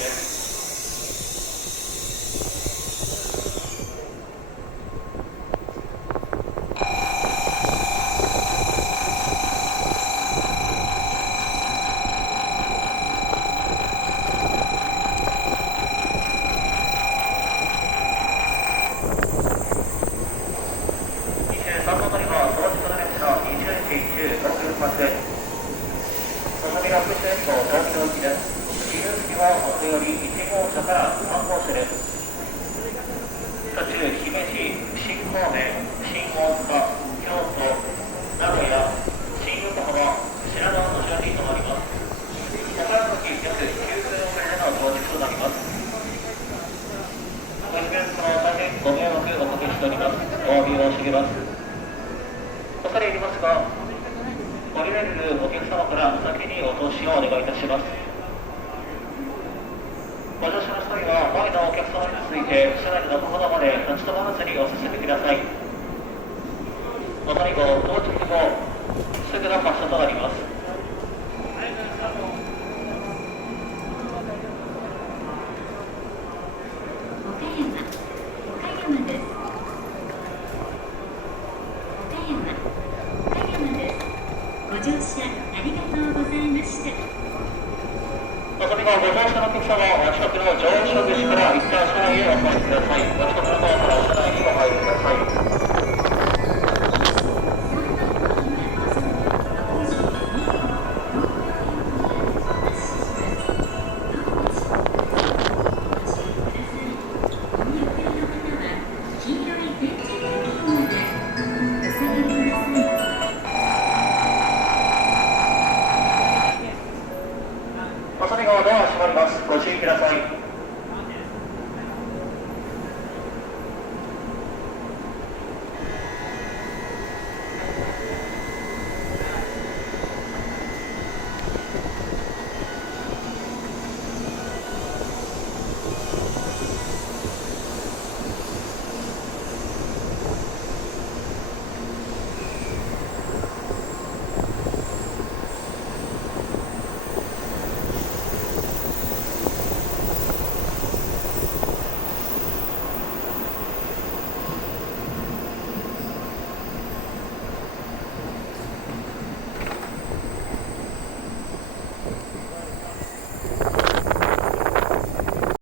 です。23の乗り場、到着の列車20時9を通過です。のぞみ6線と東京行きです。自由席は奥より1号車から3号車です。途中、姫路、新神戸、新大阪、京都、名古屋、新横浜、品川の順に停まります。岡山駅約9分遅れでの到着となります。ご利用様大変ご迷惑おかけしております。お詫び申し上げます。恐れ入りますが、降りられるお客様から先にお通しをお願いいたします。ご乗車の際は前のお客様について車内の中ほどまで立ち止まらずにお進みください。お乗り後、到着後、すぐの発車となります。ご乗車ありがとうございました。のぞみのご乗車のお客様は近くの乗車口から一旦車内へお入りください。お近くのドアから車内にお入りください。のぞみのドア閉まります。ご注意ください。